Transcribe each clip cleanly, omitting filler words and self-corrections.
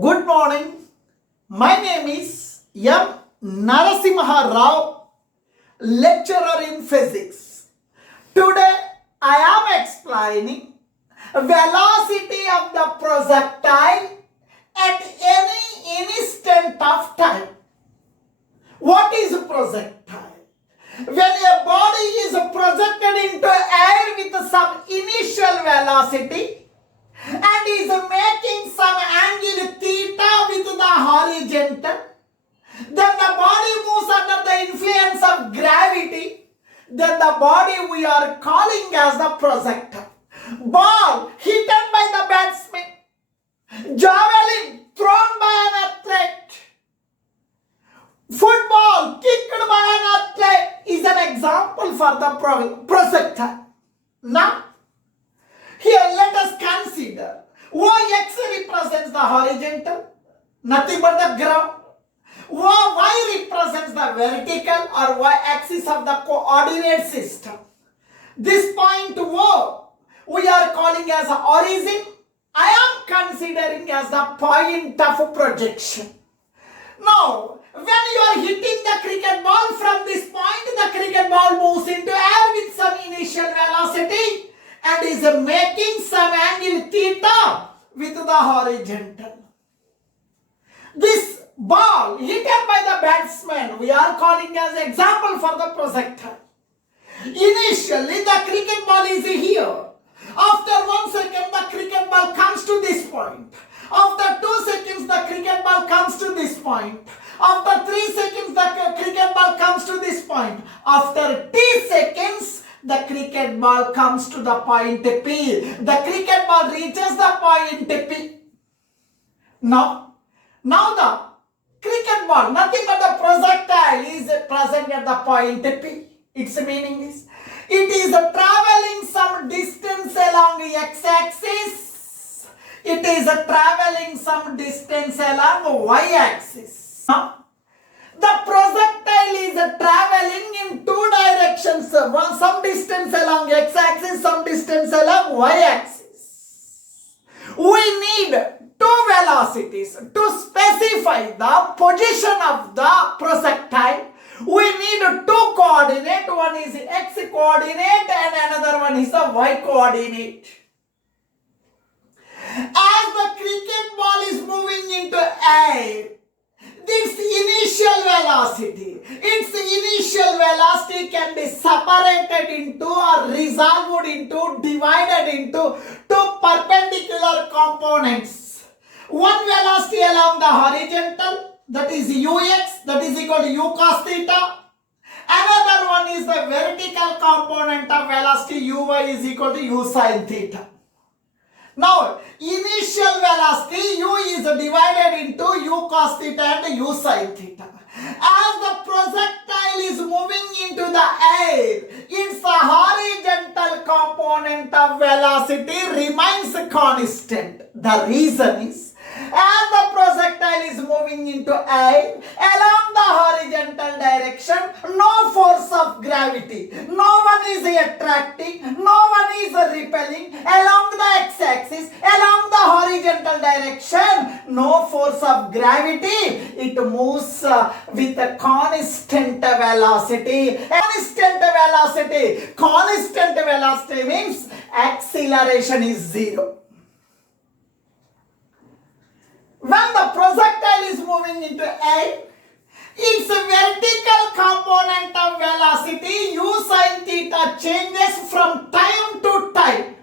Good morning. My name is M. Narasimha Rao, lecturer in physics. Today I am explaining velocity of the projectile at any instant of time. What is a projectile? When a body is projected into air with some initial velocity and is making some angle theta with the horizontal, then the body moves under the influence of gravity, then the body we are calling as the projectile. Ball hidden by the batsman, javelin thrown by an athlete, football kicked by an athlete is an example for the projectile. Now, here let us consider Yx represents the horizontal, nothing but the ground. Y represents the vertical or y-axis of the coordinate system. This point O we are calling as a origin. I am considering as the point of projection. Now, when you are hitting the cricket ball from this point, the cricket ball moves into air with some initial velocity and is making some angle theta with the horizontal. This ball hit by the batsman we are calling as example for the projectile. Initially the cricket ball is here. After 1 second the cricket ball comes to this point. After 2 seconds the cricket ball comes to this point. After 3 seconds the cricket ball comes to this point. After 10 seconds the cricket ball comes to the point P. The cricket ball reaches the point P. Now the cricket ball, nothing but the projectile is present at the point P. Its meaning is, it is traveling some distance along x-axis. It is traveling some distance along y-axis. The projectile is traveling in two directions, some distance along x-axis, some distance along y-axis. We need two velocities to specify the position of the projectile. We need two coordinates, one is the x coordinate and another one is the y coordinate. As the cricket ball is moving into air, its initial velocity can be separated into or resolved into, divided into two perpendicular components. One velocity along the horizontal, that is ux, that is equal to u cos theta. Another one is the vertical component of velocity uy is equal to u sin theta. Now, initial velocity u is divided into u cos theta and u sin theta. As the projectile is moving into the air, its horizontal component of velocity remains constant. The reason is, as the projectile is moving into air along the horizontal direction, no force of gravity, no one is attracting, no one is repelling along the x-axis, along the horizontal direction, no force of gravity. It moves with a constant velocity. Constant velocity means acceleration is zero. When the projectile is moving into air, its vertical component of velocity u sin theta changes from time to time.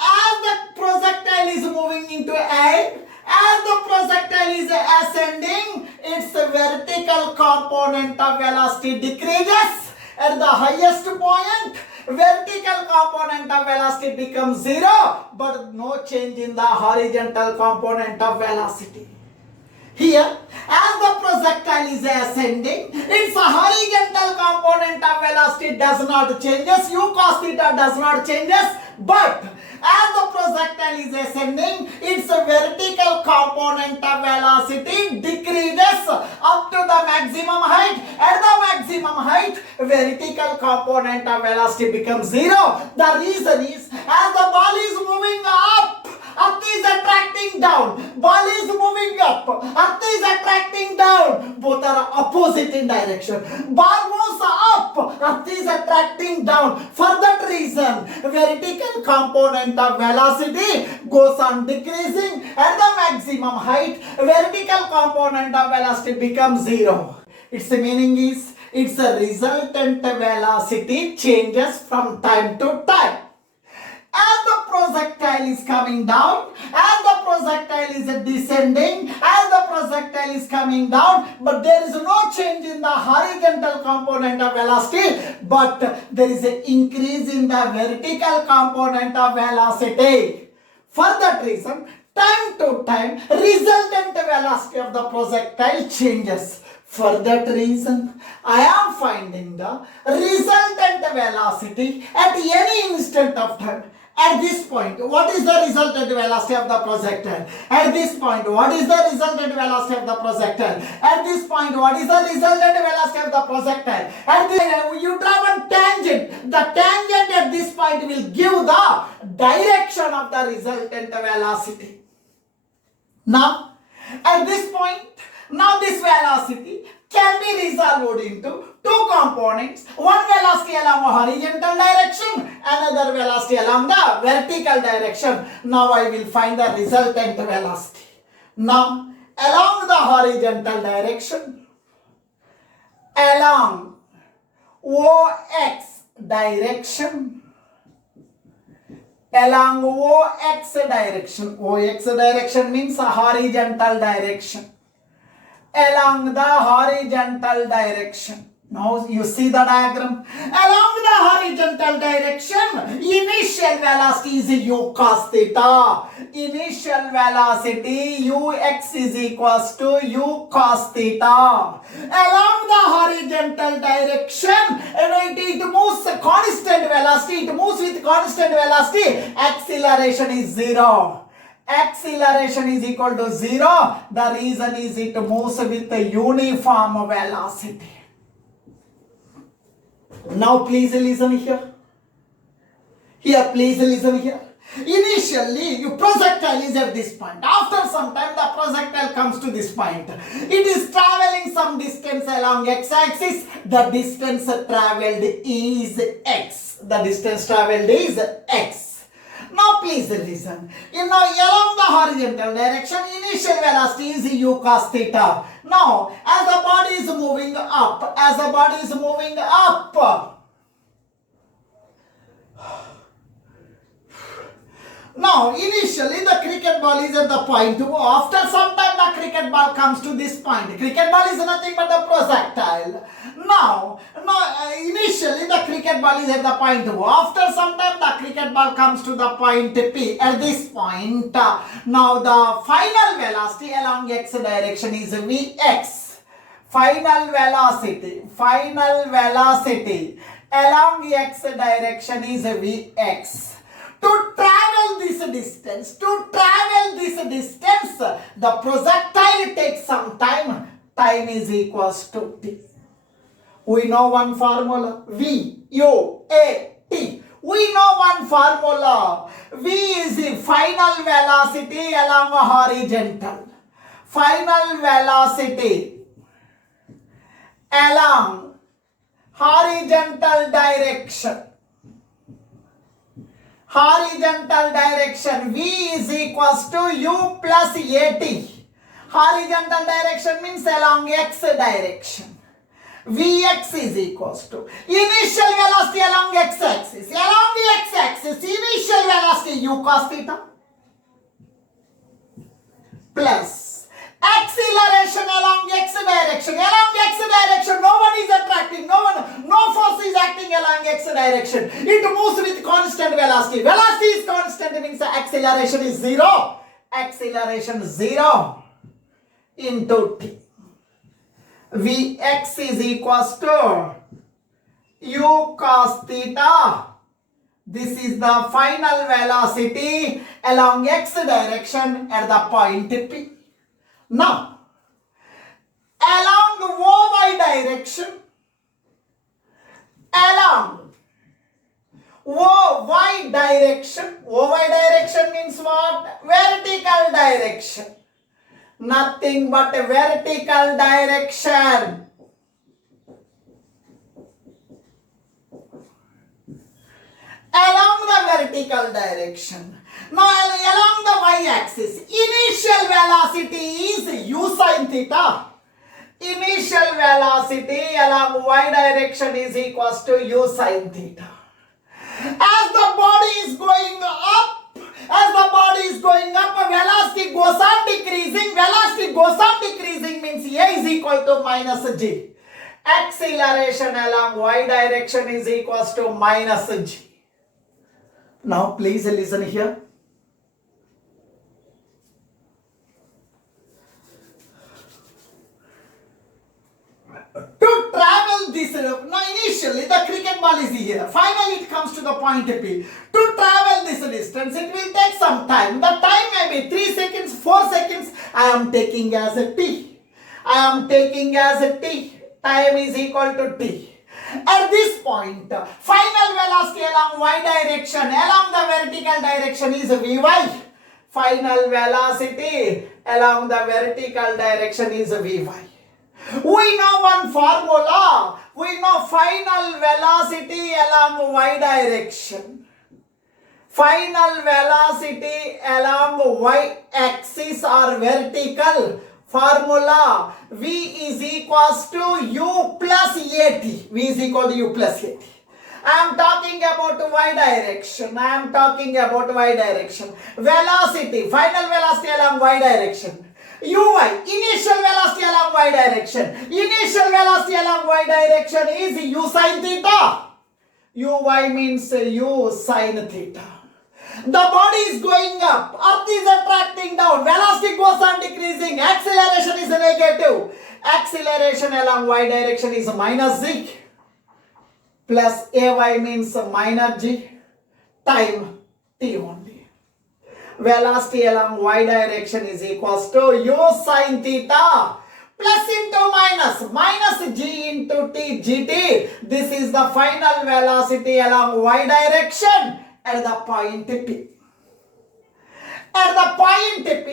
As the projectile is moving into air, as the projectile is ascending, its vertical component of velocity decreases. At the highest point, vertical component of velocity becomes zero, but no change in the horizontal component of velocity. Here, as the projectile is ascending, its horizontal component of velocity does not changes, u cos theta does not changes, but as the projectile is ascending, its vertical component of velocity decreases up to the maximum height. At the maximum height, vertical component of velocity becomes zero. The reason is, as the ball is moving up, Earth is attracting down. Ball is moving up. Earth is attracting down. Both are opposite in direction. Ball moves up. Earth is attracting down. For that reason, vertical component of velocity goes on decreasing. At the maximum height, vertical component of velocity becomes zero. Its meaning is, its a resultant velocity changes from time to time. As the projectile is coming down, as the projectile is descending, as the projectile is coming down, but there is no change in the horizontal component of velocity, but there is an increase in the vertical component of velocity. For that reason, time to time, resultant velocity of the projectile changes. For that reason, I am finding the resultant velocity at any instant of time. At this point, what is the resultant velocity of the projectile? At this point, what is the resultant velocity of the projectile? At this point, what is the resultant velocity of the projectile? At this, you draw one tangent. The tangent at this point will give the direction of the resultant velocity. Now, at this point, now this velocity can be resolved into two components. One velocity along a horizontal direction, another velocity along the vertical direction. Now I will find the resultant velocity. Now, along the horizontal direction, along OX direction, along OX direction means a horizontal direction. Along the horizontal direction. Now you see the diagram. Along the horizontal direction, initial velocity is u cos theta. Initial velocity ux is equals to u cos theta. Along the horizontal direction, it moves constant velocity. It moves with constant velocity. Acceleration is zero. Acceleration is equal to zero. The reason is it moves with a uniform velocity. Now please listen here. Here, please listen here. Initially, your projectile is at this point. After some time, the projectile comes to this point. It is traveling some distance along x-axis. The distance traveled is x. The distance traveled is x. Now please listen. Along the horizontal direction, initial velocity is u cos theta. Now, as the body is moving up, now, initially the cricket ball is at the point. After some time the cricket ball comes to this point. Cricket ball is nothing but the projectile. Now, initially the cricket ball is at the point. After some time the cricket ball comes to the point P. At this point, now the final velocity along x direction is Vx. Final velocity along x direction is Vx. To travel this distance, the projectile takes some time. Time is equals to t. We know one formula, V, U, A, T. We know one formula. V is the final velocity along a horizontal. Final velocity along horizontal direction. Horizontal direction, V is equals to U plus AT. Horizontal direction means along x direction. Vx is equals to initial velocity along x-axis. Along the x-axis, initial velocity u cos theta plus acceleration along x direction. Along x direction, no one is attracting, no force is acting along x direction. It moves with constant velocity. Velocity is constant means acceleration is zero. Acceleration 0 into t. Vx is equals to u cos theta. This is the final velocity along x direction at the point P. Now, along y direction, along OY direction. OY direction means what? Vertical direction. Nothing but a vertical direction. Along the vertical direction. Now along the y-axis, initial velocity is u sin theta. Initial velocity along y direction is equals to u sin theta. As the body is going up, velocity goes on decreasing. Velocity goes on decreasing means a is equal to minus g. Acceleration along y direction is equals to minus g. Now please listen here. To travel this, now initially the cricket ball is here. Finally it comes to the point P. To travel this distance, it will take some time. The time may be 3 seconds, 4 seconds. I am taking as a t. Time is equal to t. At this point, final velocity along y direction, along the vertical direction is Vy. Final velocity along the vertical direction is Vy. We know one formula. We know final velocity along y direction. Final velocity along y axis or vertical. Formula V is equals to U plus AT. V is equal to U plus AT. I am talking about y direction. Velocity, final velocity along y direction. Uy, initial velocity along y direction. Initial velocity along y direction is u sin theta. Uy means u sin theta. The body is going up, earth is attracting down, velocity goes on decreasing, acceleration is negative. Acceleration along y direction is minus z, plus ay means minus g, time t only. Velocity along y direction is equals to u sin theta plus into minus g into t gt. This is the final velocity along y direction at the point P. At the point P,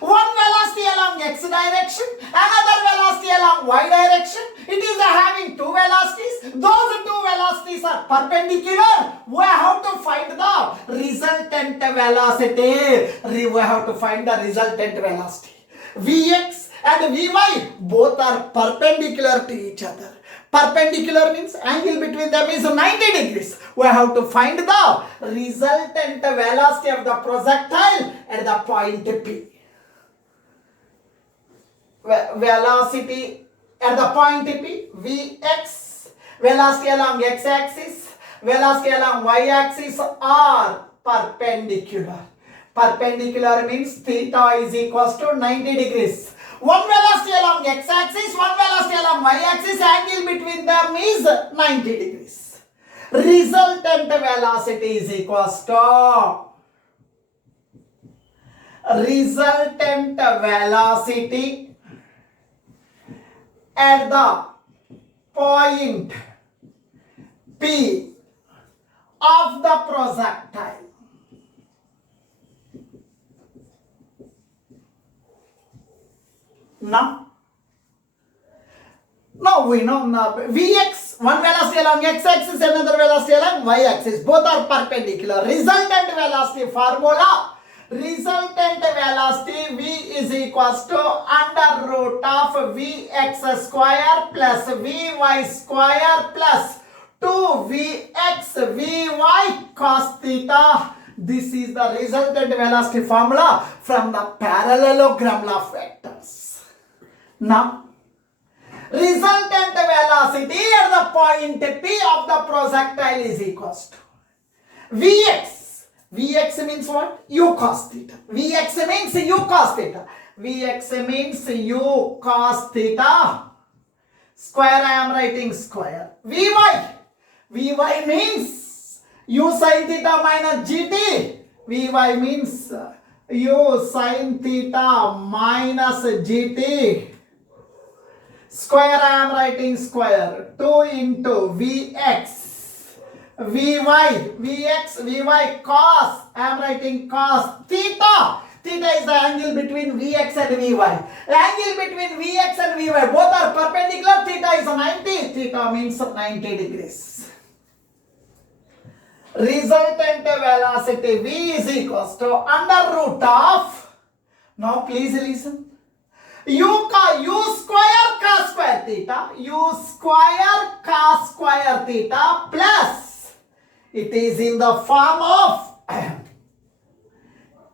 one velocity along x direction, another velocity along y direction. It is having two velocities. Those two velocities are perpendicular. We have to find the resultant velocity. We have to find the resultant velocity. Vx and Vy both are perpendicular to each other. Perpendicular means angle between them is 90 degrees. We have to find the resultant velocity of the projectile at the point P. Velocity at the point P, Vx, velocity along x-axis, velocity along y-axis are perpendicular. Perpendicular means theta is equals to 90 degrees. One velocity along x-axis, one velocity along y-axis, angle between them is 90 degrees. Resultant velocity is equals to resultant velocity at the point P of the projectile. Now we know Vx, one velocity along x-axis, another velocity along y-axis. Both are perpendicular. Resultant velocity formula. Resultant velocity V is equals to under root of Vx square plus Vy square plus 2Vx Vy cos theta. This is the resultant velocity formula from the parallelogram law of vectors. Now, resultant velocity at the point P of the projectile is equals to Vx. Vx means what? U cos theta. Vx means U cos theta. Vx means U cos theta. Square, I am writing square. Vy. Vy means U sin theta minus gt. Vy means U sin theta minus gt. Square, I am writing square. 2 into Vx Vy, Vx, Vy cos. I am writing cos theta. Theta is the angle between Vx and Vy. Angle between Vx and Vy, both are perpendicular. Theta is 90. Theta means 90 degrees. Resultant velocity V is equals to under root of, now please listen, u square cos square theta, u square cos square theta plus, it is in the form of,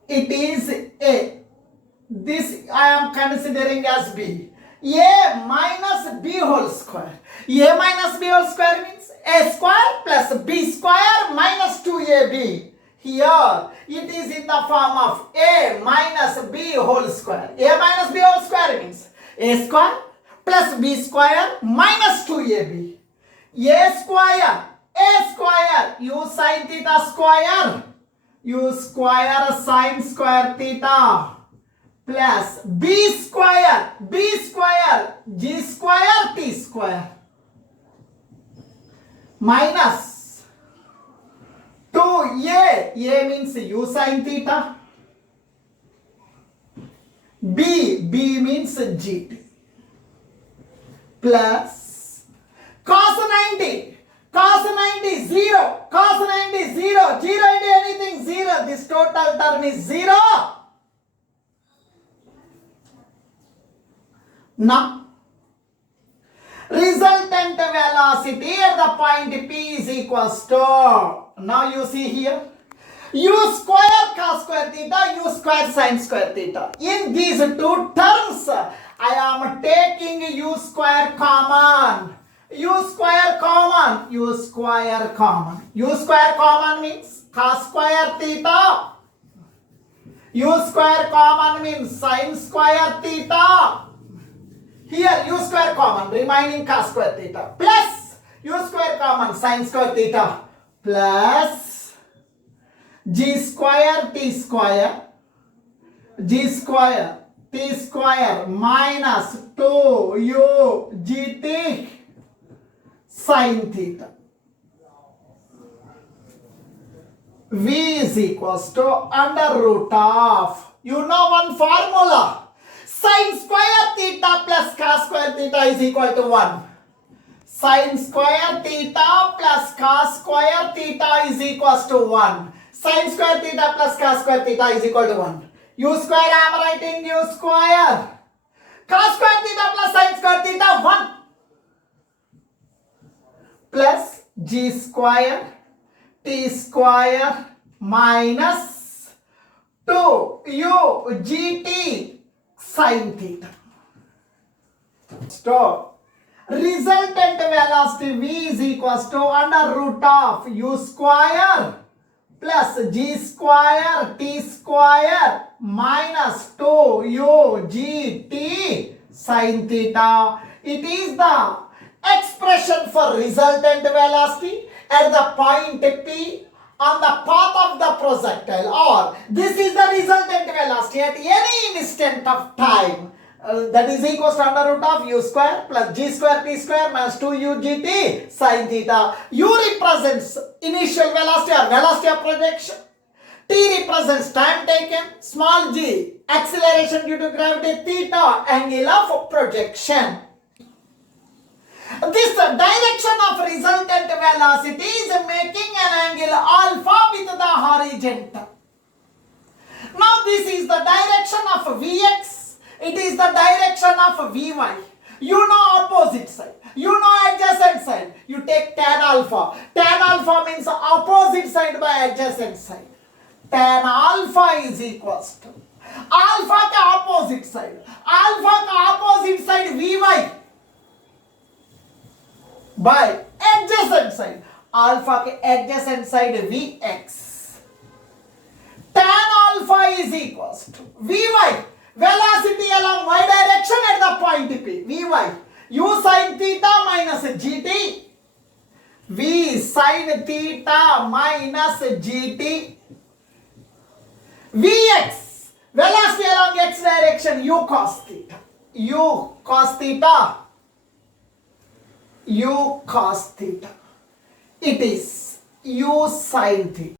it is a, this I am considering as B, a minus b whole square. A minus b whole square means a square plus b square minus 2ab. Here it is in the form of a minus b whole square. A minus b whole square means a square plus b square minus 2ab. A square, u sin theta square, u square sin square theta plus b square, g square, t square minus 2a, a means u sin theta, b means gt plus cos 90, 0, cos 90 0, 0 into anything 0, this total term is 0. Now, resultant velocity at the point P is equals to, now you see here, u square cos square theta, u square sin square theta. In these two terms, I am taking u square common. U square common. U square common. U square common means cos square theta. U square common means sin square theta. Here u square common, remaining cos square theta plus u square common sin square theta plus g square t square, t square minus 2u gt sin theta. V is equals to under root of, you know one formula, sin square theta plus cos square theta is equal to 1. Sin square theta plus cos square theta is equals to 1. Sin square theta plus cos square theta is equal to 1. U square I am writing u square. Cos square theta plus sin square theta 1. Plus g square t square minus 2u gt sin theta. So, resultant velocity V is equals to under root of u square plus g square t square minus 2u gt sin theta. It is the expression for resultant velocity at the point P on the path of the projectile, or this is the resultant velocity at any instant of time, that is equals to under root of u square plus g square t square minus 2u gt sin theta. U represents initial velocity or velocity of projection, t represents time taken, small g acceleration due to gravity, theta angle of projection. This direction of resultant velocity is making an angle alpha with the horizontal. Now this is the direction of Vx, it is the direction of Vy. You know opposite side, you know adjacent side, you take tan alpha. Tan alpha means opposite side by adjacent side. Tan alpha is equals to alpha ka opposite side. Alpha ka opposite side Vy by adjacent side, alpha के adjacent side Vx. Tan alpha is equals to Vy, velocity along y direction at the point P, Vy, u sin theta minus gt, v sin theta minus gt, Vx, velocity along x direction, u cos theta, u cos theta, u cos theta. It is u sine theta.